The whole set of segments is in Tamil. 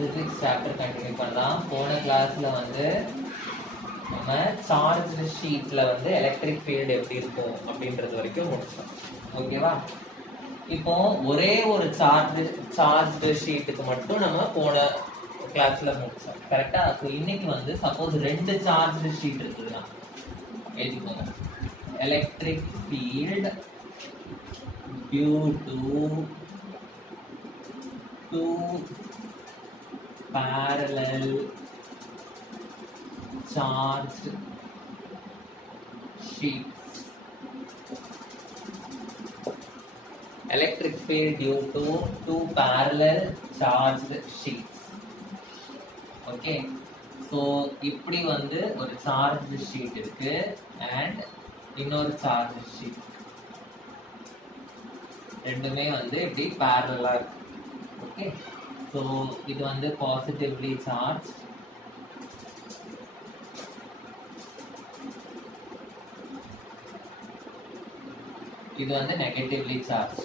physics chapter continue பண்ணலாம். போன கிளாஸ்ல வந்து நம்ம சார்ஜ் ஷீட்ல வந்து எலக்ட்ரிக் ஃபீல்ட் எப்படி இருக்கும் அப்படின்றது வரைக்கும் முடிச்சோம். ஓகேவா? இப்போ ஒரே ஒரு சார்ஜ் ஷீட்டுக்கு மட்டும் நம்ம போன கிளாஸ்ல முடிச்சோம். கரெக்டா? ஸோ இன்னைக்கு வந்து சப்போஸ் ரெண்டு சார்ஜ் ஷீட் இருக்குதுன்னா எழுதிக்கோங்க. Electric field due to two parallel charged sheets. Electric field due to two parallel charged sheets. Okay, so இப்படி வந்து ஒரு charged sheet இருக்கு and இன்னொரு charged sheet. ரெண்டுமே வந்து இப்படி parallel இருக்கு. Okay, so இது வந்து positively charged, இது வந்து negatively charged.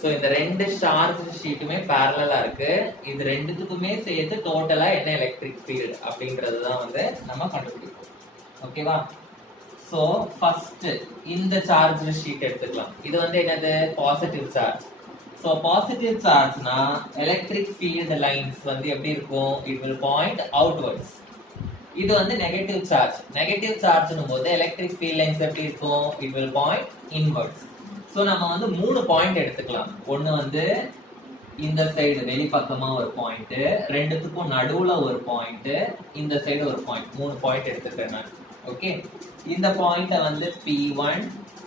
So இந்த ரெண்டு சார்ஜ் ஷீட்டுமே parallel-ஆ இருக்கு. இது ரெண்டுத்துக்குமே சேர்த்து டோட்டலா என்ன எலக்ட்ரிக் ஃபீல்ட் அப்படின்றது தான் வந்து நம்ம கண்டுபிடிப்போம். ஓகேவா? சோ ஃபர்ஸ்ட் இந்த சார்ஜ் ஷீட் எடுத்துக்கலாம். இது வந்து என்னது? Positive charge. சோ பாசிட்டிவ் சார்ஜ்னா எலக்ட்ரிக் ஃபீல்ட் லைன்ஸ் வந்து எப்படி இருக்கும்? It will point outwards. இது வந்து நெகட்டிவ் சார்ஜ். நெகட்டிவ் சார்ஜ்னும் போது எலக்ட்ரிக் ஃபீல்ட் லைன்ஸ் எப்படி இருக்கும்? It will point inwards. So நம்ம வந்து மூணு பாயிண்ட் எடுத்துக்கலாம். ஒன்னு வந்து இந்த சைடு வெளிப்பக்கமா ஒரு பாயிண்ட், ரெண்டுத்துக்கும் நடுவுல ஒரு பாயிண்ட், இந்த சைடு ஒரு பாயிண்ட், மூணு பாயிண்ட் எடுத்துக்கிறேன் நான். ஓகே, இந்த பாயிண்ட வந்து P1,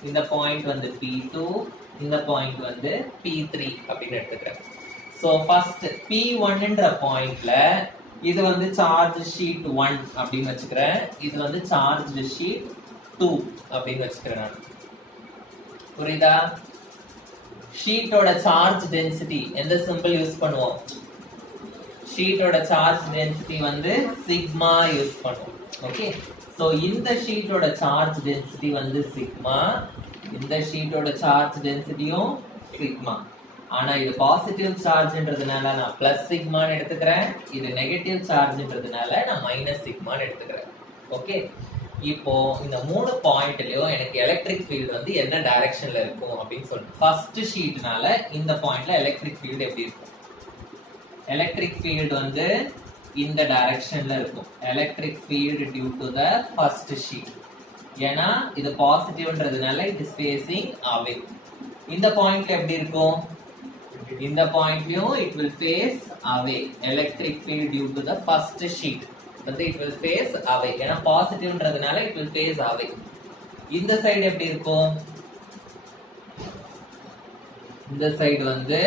இந்த பாயிண்ட் வந்து P2, இந்த பாயிண்ட் வந்து P3 அப்படின்னு எடுத்துக்கிறேன். சோ ஃபர்ஸ்ட் P1ன்ற பாயிண்ட்ல இது வந்து சார்ஜ் ஷீட் 1 அப்படின்னு வச்சுக்கிறேன். இது வந்து சார்ஜ் ஷீட் 2 அப்படின்னு வச்சுக்கிறேன் நான். புரியுதா? ஷீட்டோட சார்ஜ் டென்சிட்டி எந்த சிம்பிள் யூஸ் பண்ணுவோம்? ஷீட்டோட சார்ஜ் டென்சிட்டி வந்து சிக்மா யூஸ் பண்ணுவோம். ஓகே, சோ இந்த ஷீட்டோட சார்ஜ் டென்சிட்டி வந்து சிக்மா, இந்த ஷீட்டோட சார்ஜ் டென்சிட்டியும் சிக்மா. ஆனா இது பாசிட்டிவ் சார்ஜ்ன்றதுனால நான் பிளஸ் சிக்மான்னு எடுத்துக்கிறேன், இது நெகட்டிவ் சார்ஜ்ன்றதுனால நான் மைனஸ் சிக்மான்னு எடுத்துக்கிறேன். ஓகே, இப்போ இந்த மூணு பாயிண்ட்லயும் எனக்கு எலக்ட்ரிக் ஃபீல்ட் வந்து என்ன டைரக்ஷன்ல இருக்கும் அப்படின்னு சொல்லிட்டு ஃபர்ஸ்ட் ஷீட்னால இந்த பாயிண்ட்ல எலக்ட்ரிக் ஃபீல்ட் எப்படி இருக்கும்? எலக்ட்ரிக் ஃபீல்ட் வந்து இந்த டைரக்ஷன்ல இருக்கும். Electric field due to the first sheet. ஏன்னா இது பாசிட்டிவ்ன்றதுனால இட் இஸ் ஃபேசிங் அவே. இந்த பாயிண்ட்ல எப்படி இருக்கும்? இந்த பாயிண்ட்லயும் it will face away. Electric field due to the first sheet வந்து இட் வில் ஃபேஸ் அவே. ஏன்னா பாசிட்டிவ்ன்றதுனால இட் வில் ஃபேஸ் அவே. இந்த சைடு எப்படி இருக்கும்? இந்த சைடு வந்து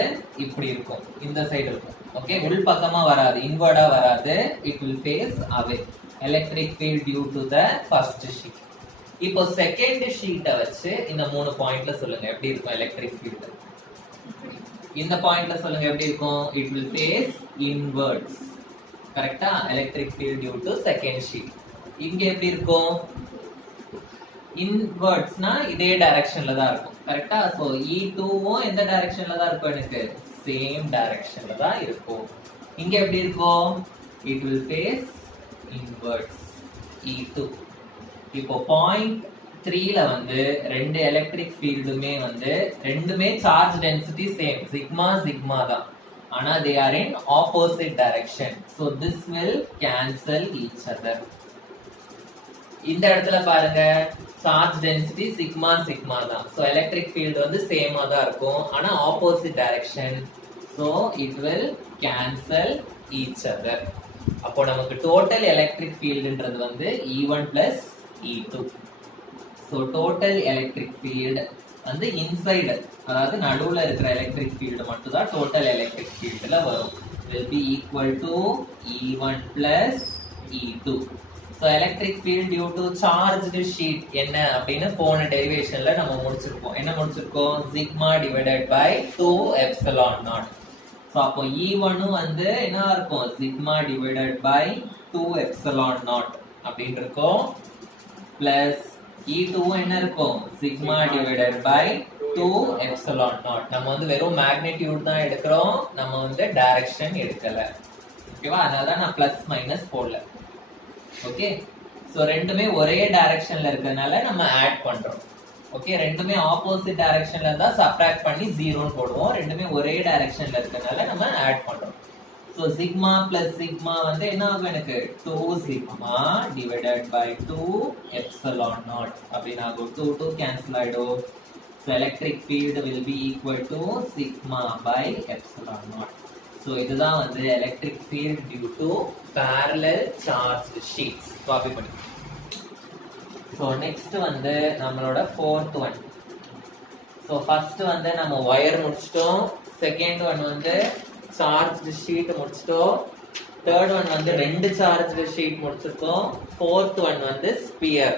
இப்படி இருக்கும், இந்த சைடு இருக்கும். ஓகே, உள் பக்கமா வராது, இன்வர்டா வராது, it will face away. Electric field due to the first sheet. இப்போ செகண்ட் ஷீட்டை வச்சு இந்த மூணு பாயிண்ட்ல சொல்லுங்க எப்படி இருக்கும் எலக்ட்ரிக் ஃபீல்ட். இந்த பாயிண்ட்ல சொல்லுங்க எப்படி இருக்கும்? It will face inwards. கரெக்ட்டா? Electric field due to second sheet. இங்க எப்படி இருக்கும்? இன்வர்ட்ஸ்னா இதே டைரக்ஷன்ல தான் இருக்கும். கரெக்ட்டா? சோ E2வும் எந்த டைரக்ஷன்ல தான் இருக்கும்? எனக்கு சேம் டைரக்ஷன்ல தான் இருக்கும். இங்க எப்படி இருக்கும்? It will face inwards E2. இப்போ பாயிண்ட் 3ல வந்து ரெண்டு எலக்ட்ரிக் ஃபீல்டுமே வந்து ரெண்டுமே charge density same, sigma sigma தான். ஆனா they are in opposite direction, so this will cancel each other. இந்த இடத்துல பாருங்க, சார்ஜ் டென்சிட்டி சிக்மா சிக்மா தான். சோ எலக்ட்ரிக் ஃபீல்ட் வந்து சேமா தான் இருக்கும், ஆனா opposite direction. So it will cancel each other. அப்போ நமக்கு டோட்டல் எலக்ட்ரிக் ஃபீல்ட்ன்றது வந்து E1 plus E2. So total electric field வந்து இன்சைடு, அதாவது நடுவுல இருக்கிற எலக்ட்ரிக் ஃபீல்ட் மட்டும் தான் டோட்டல் எலக்ட்ரிக் ஃபீல்ட்ல வரும். will be equal to E1 plus E2. so electric field due to charged sheet என்ன அப்படினு போன டெரிவேஷன்ல நம்ம முடிச்சிருக்கோம். என்ன முடிச்சிருக்கோம்? sigma divided by 2 epsilon naught. so அப்போ E1 வந்து என்ன இருக்கும்? sigma divided by 2 epsilon naught அப்படினு இருக்கும். plus E2 என்ன இருக்கும்? sigma divided by 2 epsilon naught. நம்ம வந்து வெறும் மேக்னிடியூட் தான் எடுக்கிறோம், நம்ம வந்து டைரக்ஷன் எடுக்கல. ஓகேவா? அதனால தான் நான் பிளஸ் மைனஸ் போடல. ஓகே, சோ ரெண்டுமே ஒரே டைரக்ஷன்ல இருக்கறனால நம்ம ஆட் பண்றோம். ஓகே, ரெண்டுமே ஆப்போசிட் டைரக்ஷன்ல இருந்தா சப்ட்ராக்ட் பண்ணி 0 ன்னு போடுவோம். ரெண்டுமே ஒரே டைரக்ஷன்ல இருக்கறனால நம்ம ஆட் பண்றோம். சோ சிக்மா பிளஸ் சிக்மா வந்து என்ன ஆகும்? எனக்கு 2 sigma divided by 2 epsilon naught அப்படின்னு ஆகும். 2 2 கேன்சல் ஆயிடும். So electric field will be equal to sigma by epsilon naught. So இதுதான் வந்து electric field due to parallel charged sheets. Copy பண்ணி. So next வந்து நம்மளோட fourth one. So first வந்து நம்ம wire முடிச்சிட்டோம். Second one வந்து charged sheet முடிச்சிட்டோம். Third one வந்து ரெண்டு charged sheet முடிச்சிருக்கோம். Fourth one வந்து sphere.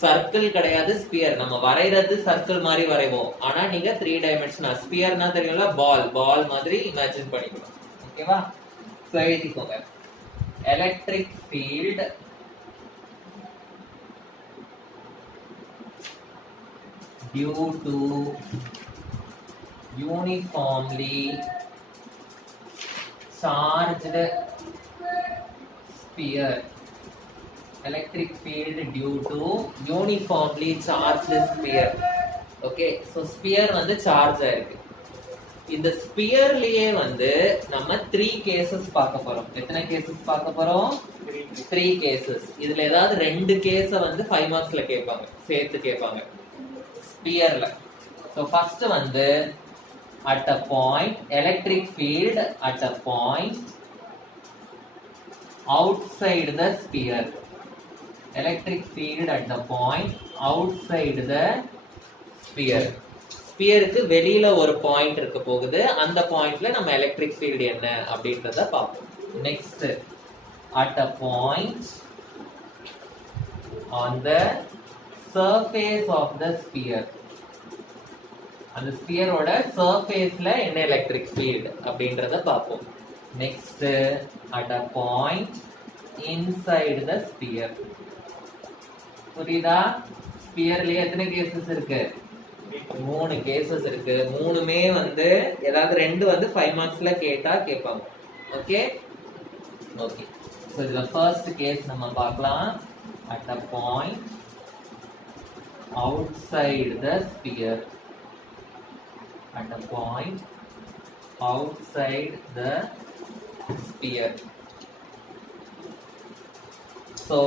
சர்க்கிள் கிடையாது, ஸ்பியர். நம்ம வரைகிறது சர்க்கிள் மாதிரி வரைவோம், ஆனா நீங்க 3 டைமென்ஷனல். ஸ்பியர்னா தெரியும்ல, பால் மாதிரி இமேஜின் பண்ணிக்கணும். ஓகேவா? சோ எழுதிக்கோங்க. Electric field due to uniformly charged sphere. Electric field due to uniformly charged sphere. Okay, so sphere வந்து சார்ஜ் ஆயிருக்கு. இந்த ஸ்பியர்லயே வந்து நம்ம 3 கேसेस பார்க்க போறோம். எத்தனை கேसेस பார்க்க போறோம்? 3 கேसेस. இதுல ஏதாவது 2 கேஸ வந்து 5 மார்க்ஸ்ல கேட்பாங்க, சேர்த்து கேட்பாங்க ஸ்பியர்ல. So first வந்து at a point, electric field at a point outside the sphere. Electric field at the point outside the sphere. ஸ்பியருக்கு வெளியில ஒரு பாயிண்ட் இருக்க போகுது, அந்த பாயிண்ட்ல நம்ம எலக்ட்ரிக் ஃபீல்ட் என்ன அப்படின்றத பார்ப்போம். Next, at a point on the surface of the sphere. அந்த ஸ்பியரோட சர்ஃபேஸ்ல என்ன எலக்ட்ரிக் ஃபீல்ட் அப்படின்றத பார்ப்போம். Next, at a point inside the sphere. புரியுதா? ஸ்பியர்லயே எத்தனை கேसेस இருக்கு? 3 கேसेस இருக்கு. மூணுமே வந்து ஏதாவது 2 வந்து 5 மார்க்ஸ்ல கேட்டா கேட்பாங்க. Okay okay. சோ இதுல ஃபர்ஸ்ட் கேஸ் நம்ம பார்க்கலாம். at a point outside the sphere. at a point outside the sphere. So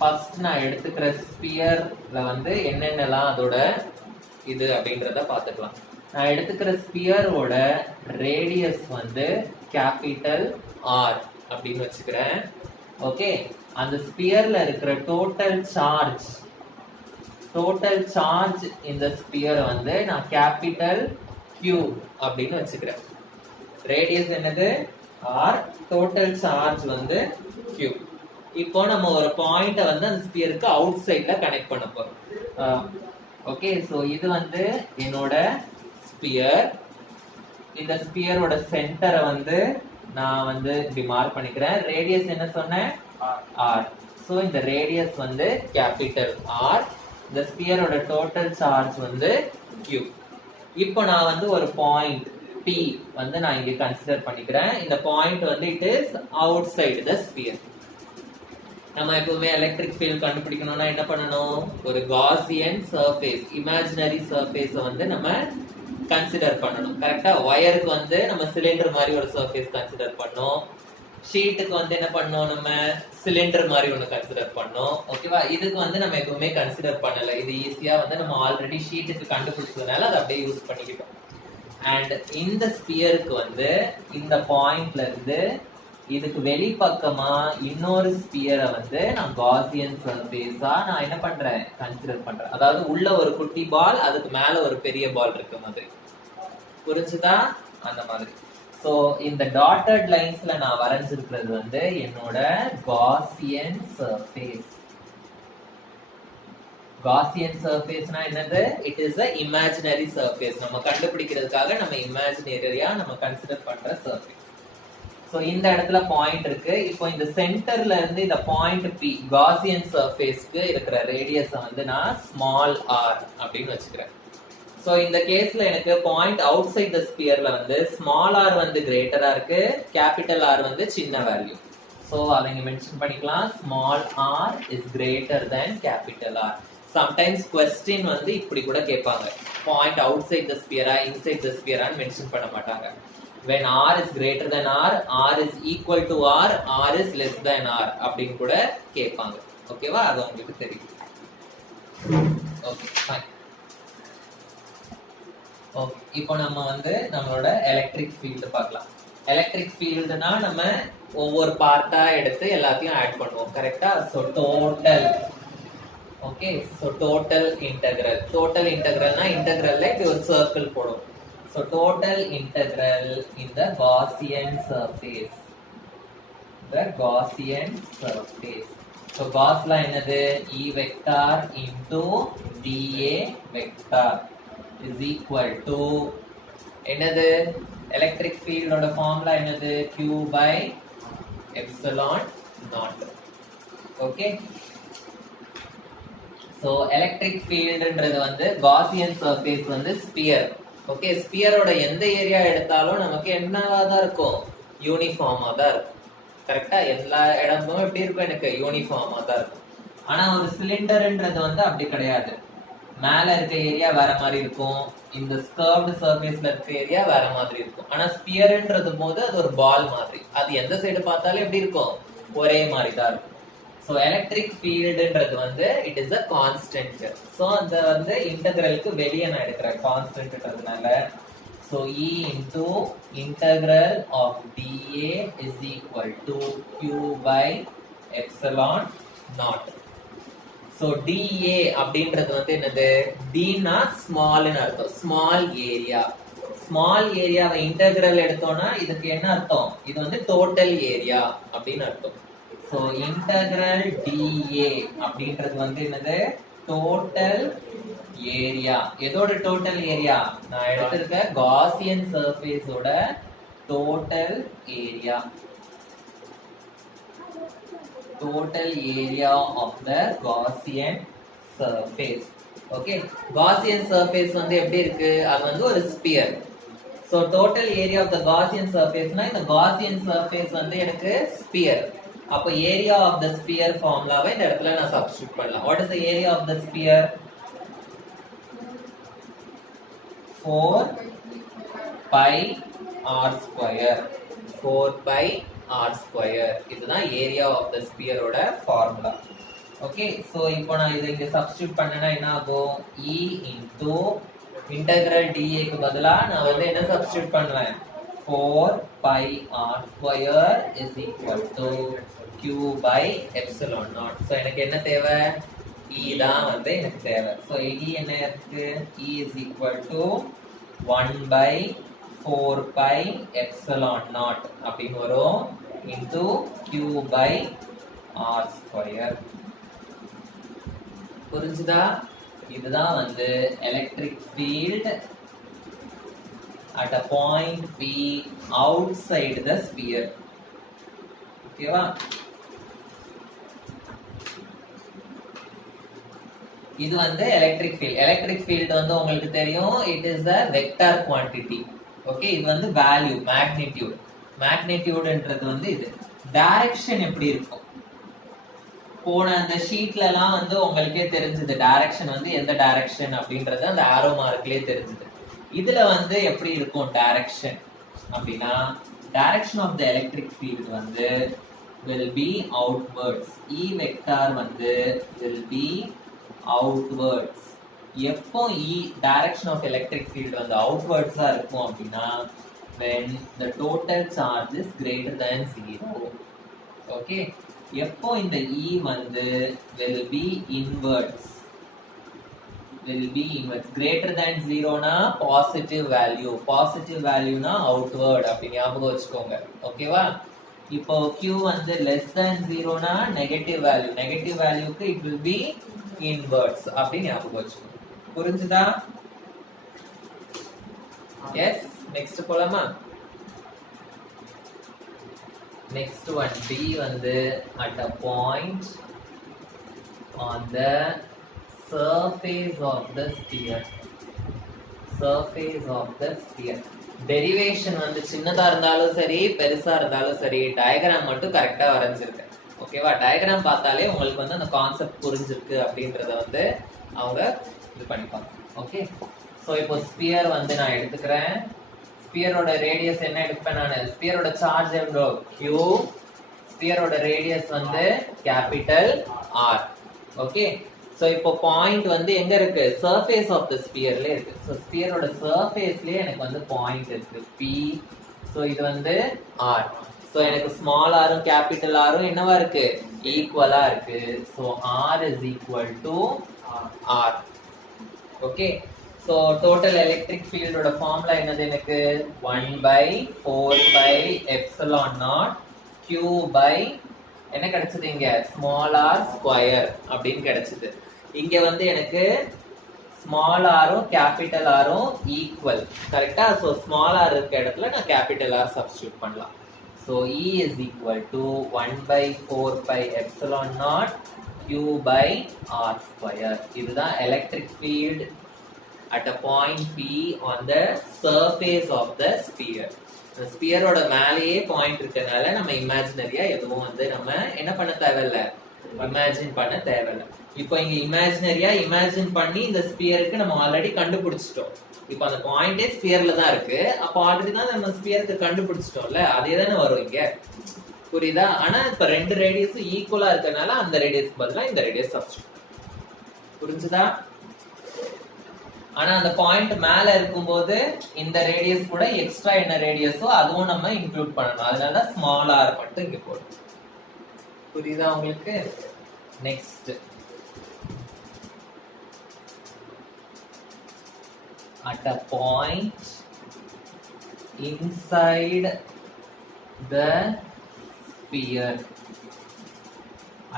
first நான் எடுத்துக்கிற ஸ்பியர்ல வந்து என்னென்னலாம் அதோட இது அப்படின்றத பார்த்துக்கலாம். நான் எடுத்துக்கிற ஸ்பியரோட ரேடியஸ் வந்து கேபிட்டல் R அப்படின்னு வச்சுக்கிறேன். ஓகே, அந்த ஸ்பியர்ல இருக்கிற டோட்டல் சார்ஜ் இந்த ஸ்பியர் வந்து நான் கேபிட்டல் Q அப்படின்னு வச்சுக்கிறேன். ரேடியஸ் என்னது? R, டோட்டல் சார்ஜ் வந்து Q. இப்போ நம்ம ஒரு பாயிண்ட வந்து அந்த ஸ்பியருக்கு அவுட் சைட்ல கனெக்ட் பண்ண போறோம். ஓகே, சோ இது வந்து என்னோட ஸ்பியர். இந்த ஸ்பியரோட சென்டரை வந்து நான் வந்து இப்படி மார்க் பண்ணிக்கிறேன். ரேடியஸ் என்ன சொன்னேன்? R. சோ இந்த ரேடியஸ் வந்து கேபிட்டல் R. இந்த ஸ்பியரோட டோட்டல் சார்ஜ் வந்து Q. இப்போ நான் வந்து ஒரு பாயிண்ட் P வந்து நான் இங்க கன்சிடர் பண்ணிக்கிறேன். இந்த பாயிண்ட் வந்து it is outside the sphere. நம்ம எப்பவுமே எலக்ட்ரிக் ஃபீல்ட் கண்டுபிடிக்கணும்னா என்ன பண்ணணும்? ஒரு காசியன் சர்ஃபேஸ், இமேஜினரி சர்ஃபேஸ வந்து நம்ம கன்சிடர் பண்ணணும். கரெக்டா? வயருக்கு வந்து நம்ம சிலிண்டர் மாதிரி ஒரு சர்ஃபேஸ் கன்சிடர் பண்ணோம். ஷீட்டுக்கு வந்து என்ன பண்ணோம்? நம்ம சிலிண்டர் மாதிரி ஒன்னு கன்சிடர் பண்ணோம். ஓகேவா? இதுக்கு வந்து நம்ம எப்பவுமே கன்சிடர் பண்ணல. இது ஈஸியா வந்து நம்ம ஆல்ரெடி ஷீட்டுக்கு கண்டுபிடிச்சதுனால அதை அப்படியே யூஸ் பண்ணிக்கிட்டோம். அண்ட் இந்த ஸ்பியருக்கு வந்து இந்த பாயிண்ட்ல இருந்து இதுக்கு வெளிப்பக்கமா இன்னொரு ஸ்பியரை வந்து நான் காசியன் சர்ஃபேஸா நான் என்ன பண்றேன்? கன்சிடர் பண்றேன். அதாவது உள்ள ஒரு குட்டி பால், அதுக்கு மேல ஒரு பெரிய பால் இருக்க மாதிரி. புரிஞ்சுதா? அந்த மாதிரி. சோ இந்த டாட்டட் லைன்ஸ்ல நான் வரைஞ்சிருக்கிறது வந்து என்னோட காசியன் சர்ஃபேஸ். காசியன் சர்ஃபேஸ்னா என்னது? It is a imaginary surface. நம்ம கண்டுபிடிக்கிறதுக்காக நம்ம இமேஜினரியா நம்ம கன்சிடர் பண்ற சர்ஃபேஸ். சோ இந்த இடத்துல பாயிண்ட் இருக்கு. இப்போ இந்த சென்டர்ல இருந்து இந்த பாயிண்ட் P காசியன் சர்ஃபேஸ்க்கு இருக்கிற ரேடியஸை வந்து நான் ஸ்மால் r அப்படின்னு வச்சுக்கிறேன். சோ இந்த கேஸ்ல எனக்கு பாயிண்ட் அவுட் சைட் த ஸ்பியர்ல வந்து ஸ்மால் ஆர் வந்து கிரேட்டரா இருக்கு, கேபிட்டல் ஆர் வந்து சின்ன வேல்யூ. சோ அவங்க மென்ஷன் பண்ணிக்கலாம் small R is greater than capital R. Sometimes question வந்து இப்படி கூட கேட்பாங்க, பாயிண்ட் அவுட் சைட் த ஸ்பியரா இன்சைட் த ஸ்பியரான்னு மென்ஷன் பண்ண மாட்டாங்க. when r is greater than r is equal to r is less than r அப்படின்னு கூட கேட்பாங்க. ஓகேவா? அது உங்களுக்கு தெரியும். Okay fine. ஓகே, இப்போ நம்ம வந்து நம்மளோட எலக்ட்ரிக் ஃபீல்ட் பார்க்கலாம். எலக்ட்ரிக் ஃபீல்ட்னா நம்ம ஒவ்வொரு பார்ட்டா எடுத்து எல்லாத்தையும் ஆட் பண்ணுவோம். கரெக்ட்டா? So total. Okay, so total integral. Total இன்டெகிரல்னா இன்டெகிரல்ல இப்படி ஒரு சர்க்கிள் போடுவோம். So total integral in the Gaussian surface. The Gaussian surface. So Gauss ல என்னது? E vector into dA vector is equal to என்னது? electric field ஓட ஃபார்முலா என்னது? Q by epsilon naught. Okay. So electric field ன்றது வந்து Gaussian surface வந்து sphere. ஓகே, ஸ்பியரோட எந்த ஏரியா எடுத்தாலும் நமக்கு என்னவா தான் இருக்கும்? யூனிஃபார்மா தான் இருக்கும். கரெக்டா? எல்லா இடமும் எப்படி இருக்கும்? எனக்கு யூனிஃபார்மா தான் இருக்கும். ஆனா ஒரு சிலிண்டர்ன்றது வந்து அப்படி கிடையாது. மேல இருக்க ஏரியா வேற மாதிரி இருக்கும், இந்த ஸ்கர்வ்டு சர்ஃபேஸ்ல இருக்க ஏரியா வேற மாதிரி இருக்கும். ஆனா ஸ்பியர்ன்றது போது அது ஒரு பால் மாதிரி, அது எந்த சைடு பார்த்தாலும் எப்படி இருக்கும்? ஒரே மாதிரி தான் இருக்கும். So electric fieldன்றது வந்து it is a constant. So அந்த வந்து இன்டெகிரலுக்கு வெளியே நான் எடுக்கிறேன் கான்ஸ்டன்ட்ன்றதுனால. So E into integral of dA is equal to Q by epsilon naught. So dA அப்படின்றது வந்து என்னது? D னா ஸ்மால்னு அர்த்தம், ஸ்மால் ஏரியா. ஸ்மால் ஏரியாவை இன்டெகிரல் எடுத்தோம்னா இதுக்கு என்ன அர்த்தம்? இது வந்து டோட்டல் ஏரியா அப்படின்னு அர்த்தம். So integral dA அப்படின்றது வந்து என்னது? Total area. எதோட டோட்டல் ஏரியா? நான் எடுத்திருக்க Gaussian surface ஓட total area. Total area of the Gaussian surface. Okay, Gaussian surface வந்து எப்படி இருக்கு? அது வந்து ஒரு sphere. So total area of the Gaussian surface னா இந்த Gaussian surface வந்து எனக்கு ஸ்பியர். அப்ப ஏரியா ஆஃப் த ஸ்பியர் ஃபார்முலாவை இந்த இடத்துல நான் சப்ஸ்டிட்யூட் பண்ணலாம். What is the area of the sphere? 4 pi r square. 4 pi r square. இதுதான் ஏரியா ஆஃப் த ஸ்பியரோட ஃபார்முலா. ஓகே, சோ இப்போ நான் இதை இங்க சப்ஸ்டிட்யூட் பண்ணனா என்ன ஆகும்? E into integral dA க்கு பதிலா நான் வந்து என்ன சப்ஸ்டிட்யூட் பண்ணுவேன்? 4 pi r square is equal to Q by epsilon naught. So எனக்கு என்ன தேவை? E தான் வந்து எனக்கு தேவை. So E என்ன இருக்கு? E is equal to 1 by 4 pi epsilon naught அப்படின்னு வரும் into Q by r square. புரிஞ்சுதா? இதுதான் வந்து electric field at a point P outside the sphere. ஓகேவா? இது வந்து எலக்ட்ரிக் ஃபீல்ட். எலக்ட்ரிக் ஃபீல்ட் வந்து உங்களுக்கு தெரியும், it is a vector quantity. Okay, இது வந்து வேல்யூ, மேக்னிட்யூட். மேக்னிட்யூட்ன்றது வந்து இது. டைரக்ஷன் எப்படி இருக்கும்? போன அந்த ஷீட்ல எல்லாம் வந்து உங்களுக்கே தெரிஞ்சது டைரக்ஷன் வந்து எந்த டைரக்ஷன் அப்படின்றது அந்த ஆரோ மார்க்லயே தெரிஞ்சது. இதுல வந்து எப்படி இருக்கும் டைரக்ஷன் அப்படின்னா, direction of the electric field வந்து will be outwards. E vector வந்து will be outwards. எப்போ E direction of electric field வந்து outwards ஆ இருக்கும் அப்படின்னா when the total charge is greater than 0. Okay, எப்போ இந்த E வந்து will be inwards. Will be inwards. Greater than 0 னா positive value. Positive value னா outward அப்படி ஞாபகம் வச்சுக்கோங்க. ஓகேவா? இப்போ Q வந்து less than 0 னா negative value. Negative valueக்கு it will be inwards அப்படி ஞாபகம் வச்சுக்கோங்க. புரிஞ்சுதா? எஸ், நெக்ஸ்ட் போலாமா? நெக்ஸ்ட் ஒன் B வந்து at a point on the surface of the sphere. surface of the sphere. Derivation வந்து சின்னதா இருந்தாலும் சரி பெருசா இருந்தாலும் சரி டயக்ராம் மட்டும் கரெக்டா வரைஞ்சிருக்கு. ஓகேவா? டயக்ராம் பார்த்தாலே உங்களுக்கு வந்து அந்த கான்செப்ட் புரிஞ்சிருக்கு அப்படின்றத வந்து அவங்க இது பண்ணிப்பாங்க. ஓகே, சோ இப்போ ஸ்பியர் வந்து நான் எடுத்துக்கிறேன். ஸ்பியரோட ரேடியஸ் என்ன எடுப்பேன் நான்? ஸ்பியரோட சார்ஜ் எவ்வளோ? Q. ஸ்பியரோட ரேடியஸ் வந்து கேபிட்டல் R. ஓகே, சோ இப்போ பாயிண்ட் வந்து எங்க இருக்கு? சர்ஃபேஸ் ஆஃப் தி ஸ்பியர்ல இருக்கு. சோ ஸ்பியரோட சர்ஃபேஸ்லயே எனக்கு வந்து பாயிண்ட் இருக்கு P. சோ இது வந்து R. சோ எனக்கு ஸ்மால் ஆரும் கேபிட்டல் ஆரும் என்னவா இருக்கு? ஈக்குவலா இருக்கு. So R is equal to R. Okay, so total electric ஃபீல்டோட ஃபார்முலா என்னது? எனக்கு 1/4πε0 Q by என்ன கிடைச்சது? இங்க ஸ்மால் ஆர் ஸ்கொயர் அப்படின்னு கிடைச்சது. இங்க வந்து எனக்கு ஸ்மால் ஆரும் கேபிட்டல் ஆரும் ஈக்குவல். கரெக்டா? சோ ஸ்மால் ஆர் இருக்க இடத்துல நான் கேபிட்டல் ஆர் சப்ஸ்டிட்யூட் பண்ணலாம். So E is equal to 1/4πε0 Q by R square. இதுதான் electric field at a point P on the surface of the sphere. இந்த ஸ்பியரோட மேலேயே பாயிண்ட் இருக்கனால நம்ம இமேஜினரியா எதுவும் வந்து நம்ம என்ன பண்ண தேவையில்ல, இமேஜின் பண்ண தேவையில்ல. இப்போ இங்க இமேஜினரியா இமேஜின் பண்ணி இந்த ஸ்பியருக்கு நம்ம ஆல்ரெடி கண்டுபிடிச்சிட்டோம். இப்போ அந்த பாயிண்டே ஸ்பியர்ல தான் இருக்கு. அப்போ ஆல்ரெடி தான் நம்ம ஸ்பியருக்கு கண்டுபிடிச்சிட்டோம்ல, அதே தானே வரும் இங்க. புரியுதா? ஆனா இப்ப ரெண்டு ரேடியஸும் ஈக்குவலா இருக்கனால அந்த ரேடியஸ்க்கு பதிலா இந்த ரேடியஸ் சப்ஸ்டிட்யூட். புரிஞ்சுதா? ஆனா அந்த பாயிண்ட் மேல இருக்கும்போது இந்த ரேடியஸ் கூட எக்ஸ்ட்ரா என்ன ரேடியஸோ அதுவும் நம்ம இன்க்ளூட் பண்ணணும். அதனால ஸ்மால் ஆர் மட்டும் இங்க போடும். புரியுதா உங்களுக்கு? Next, at a point inside the sphere.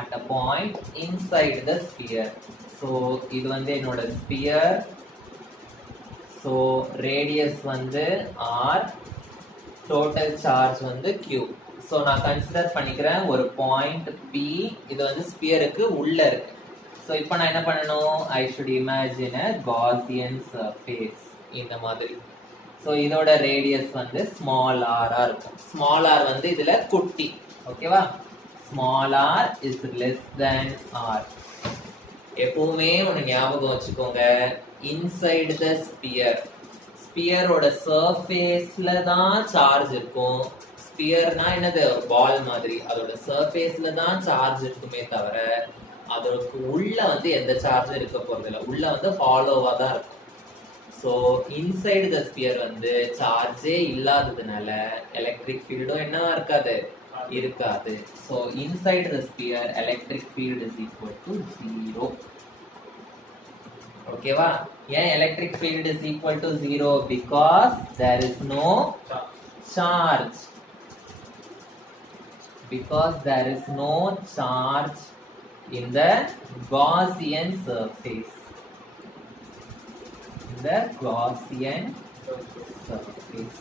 At a point inside the sphere. So இது வந்து என்னோட ஸ்பியர். So radius வந்து R, total charge வந்து Q. So நான் கன்சிடர் பண்ணிக்கிறேன் ஒரு பாயிண்ட் P. இது வந்து ஸ்பியருக்கு உள்ள இருக்கு. So இப்போ நான் என்ன பண்ணணும்? I should imagine a Gaussian surface இந்த மாதிரி. So இதோட ரேடியஸ் வந்து ஸ்மால் ஆரா இருக்கும். ஸ்மால் ஆர் வந்து இதுல குட்டி. ஓகேவா? Small R is less than r. எப்பவுமே ஒன்னு ஞாபகம் வச்சுக்கோங்க, இன்சைடு த ஸ்பியர், ஸ்பியரோட சர்ஃபேஸ்ல தான் சார்ஜ் இருக்கும். ஸ்பியர்னா என்னது? பால் மாதிரி. அதோட சர்ஃபேஸ்ல தான் சார்ஜ் இருக்குமே தவிர அதற்கு உள்ள வந்து எந்த சார்ஜும் இருக்க போறது இல்லை. உள்ள வந்து ஹாலோவா தான் இருக்கும். ஸோ இன்சைடு த ஸ்பியர் வந்து சார்ஜே இல்லாததுனால எலக்ட்ரிக் ஃபீல்டும் என்னவா இருக்காது? இருக்காது. So inside the sphere electric field is equal to 0. ஓகேவா? ஏன் electric field is equal to 0? Because there is no charge. Because there is no charge in the Gaussian surface. In the Gaussian surface.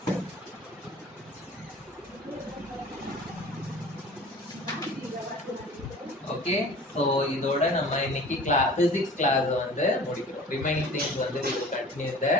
Okay, so இதோட நம்ம இன்னைக்கு பிசிக்ஸ் கிளாஸ் வந்து முடிக்கிறோம். ரிமைனிங் திங்ஸ் வந்து we will continue the